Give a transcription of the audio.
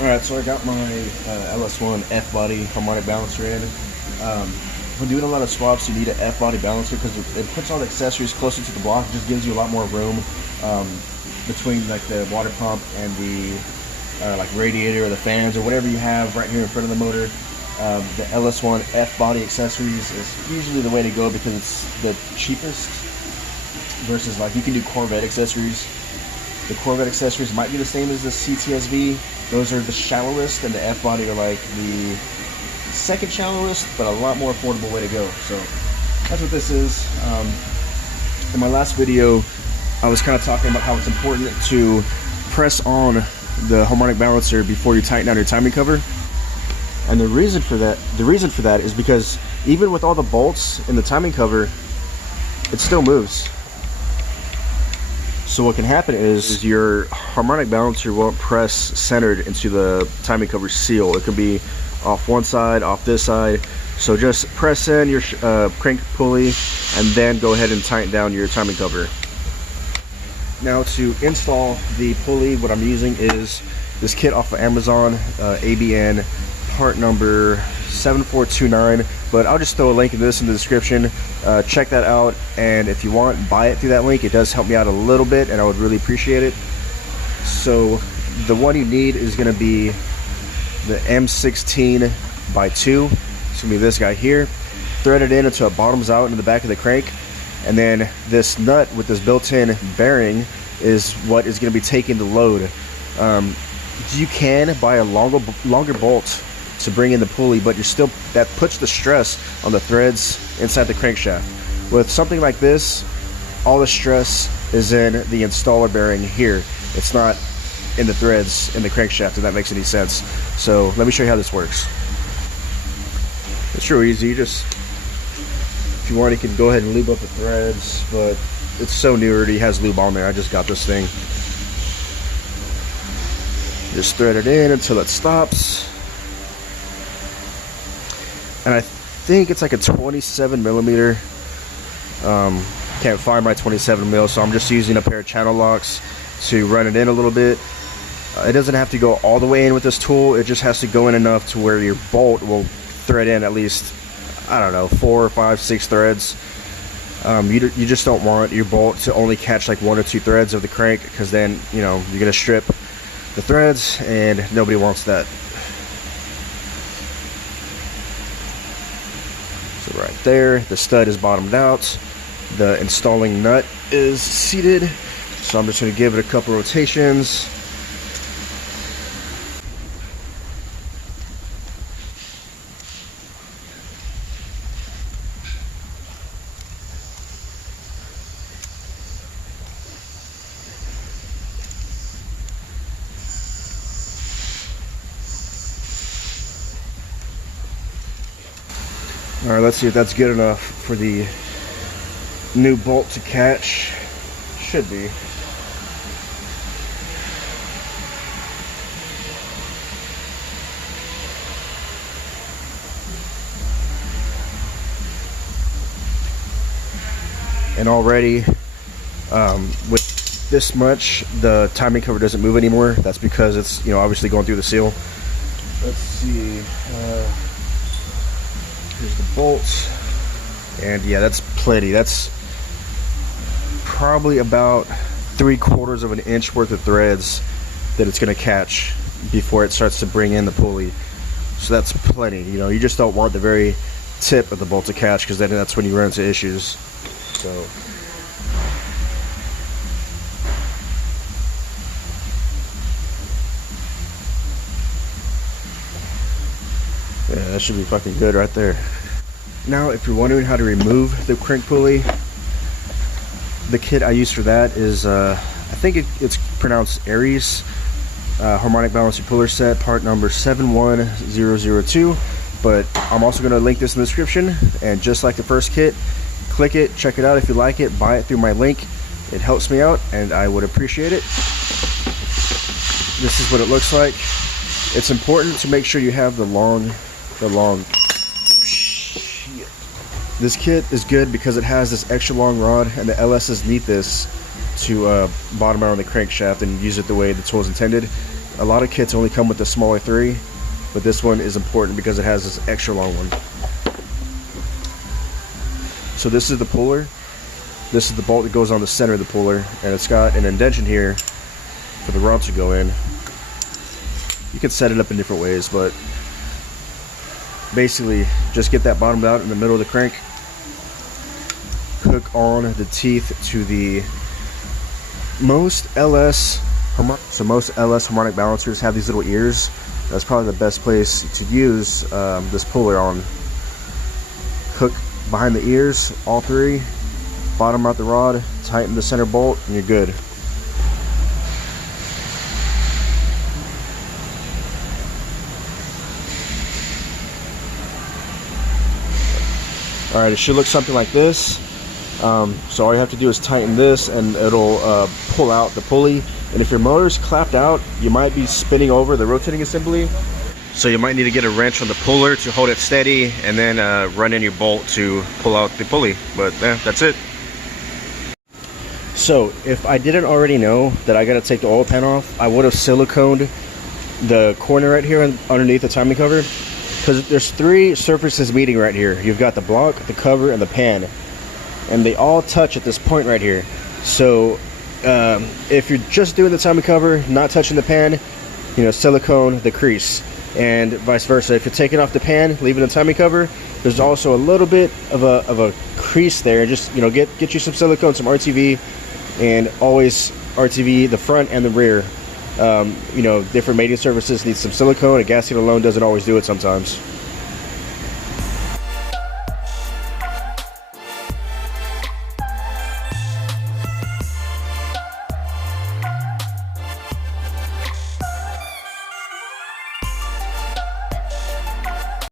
Alright, so I got my LS1 F-body harmonic balancer in. When doing a lot of swaps, you need an F-body balancer because it puts all the accessories closer to the block. It just gives you a lot more room between like the water pump and the like radiator or the fans or whatever you have right here in front of the motor. The LS1 F-body accessories is usually the way to go because it's the cheapest versus like you can do Corvette accessories. The Corvette accessories might be the same as the CTSV. Those are the shallowest, and the F-body are like the second shallowest, but a lot more affordable way to go. So that's what this is. In my last video, I was kind of talking about how it's important to press on the harmonic balancer before you tighten down your timing cover. And the reason for that is because even with all the bolts in the timing cover, it still moves. So what can happen is your harmonic balancer won't press centered into the timing cover seal. It can be off one side, off this side. So just press in your crank pulley and then go ahead and tighten down your timing cover. Now to install the pulley, what I'm using is this kit off of Amazon, ABN, part number 7429, but I'll just throw a link in the description. Check that out, and if you want, buy it through that link. It does help me out a little bit and I would really appreciate it. So the one you need is going to be the M16 by 2. It's going to be this guy here. Thread it in until it bottoms out into the back of the crank, and then this nut with this built-in bearing is what is going to be taking the load. You can buy a longer bolt to bring in the pulley, but that puts the stress on the threads inside the crankshaft. With something like this, all the stress is in the installer bearing here. It's not in the threads in the crankshaft, if that makes any sense. So let me show you how this works. It's real easy. You just, if you want, you can go ahead and lube up the threads, but it's so new, already has lube on there. I just got this thing. Just thread it in until it stops. And I think it's like a 27 millimeter. Can't find my 27 mil, so I'm just using a pair of channel locks to run it in a little bit. It doesn't have to go all the way in with this tool. It just has to go in enough to where your bolt will thread in at least, I don't know, 4, 5, 6 threads. You just don't want your bolt to only catch like 1 or 2 threads of the crank, because then, you know, you're gonna strip the threads and nobody wants that. So right there, the stud is bottomed out. The installing nut is seated. So I'm just going to give it a couple rotations. Alright, let's see if that's good enough for the new bolt to catch. Should be. And already, with this much, the timing cover doesn't move anymore. That's because it's, you know, obviously going through the seal. Let's see. Here's the bolts, and yeah, that's plenty. That's probably about 3/4 of an inch worth of threads that it's going to catch before it starts to bring in the pulley. So that's plenty. You know, you just don't want the very tip of the bolt to catch, because then that's when you run into issues. So yeah, that should be fucking good right there. Now, if you're wondering how to remove the crank pulley, the kit I use for that is, I think it's pronounced Aries Harmonic Balancer Puller Set, part number 71002. But I'm also going to link this in the description. And just like the first kit, click it, check it out if you like it, buy it through my link. It helps me out, and I would appreciate it. This is what it looks like. It's important to make sure you have the long. This kit is good because it has this extra long rod, and the LSs need this to bottom out on the crankshaft and use it the way the tool is intended. A lot of kits only come with the smaller 3, but this one is important because it has this extra long one. So this is the puller. This is the bolt that goes on the center of the puller, and it's got an indentation here for the rod to go in. You can set it up in different ways, but basically just get that bottomed out in the middle of the crank, hook on the teeth to the most LS harmonic balancers have these little ears. That's probably the best place to use this puller on. Hook behind the ears, all 3, bottom out the rod, tighten the center bolt, and you're good. Alright, it should look something like this. So all you have to do is tighten this, and it'll pull out the pulley. And if your motor's clapped out, you might be spinning over the rotating assembly. So you might need to get a wrench on the puller to hold it steady, and then run in your bolt to pull out the pulley. But yeah, that's it. So if I didn't already know that I gotta take the oil pan off, I would have siliconed the corner right here underneath the timing cover, because there's 3 surfaces meeting right here. You've got the block, the cover, and the pan, and they all touch at this point right here. So if you're just doing the timing cover, not touching the pan, you know, silicone the crease, and vice versa. If you're taking off the pan, leaving the timing cover, there's also a little bit of a crease there. Just, you know, get you some silicone, some RTV, and always RTV the front and the rear. You know, different mating surfaces need some silicone. A gasket alone doesn't always do it sometimes.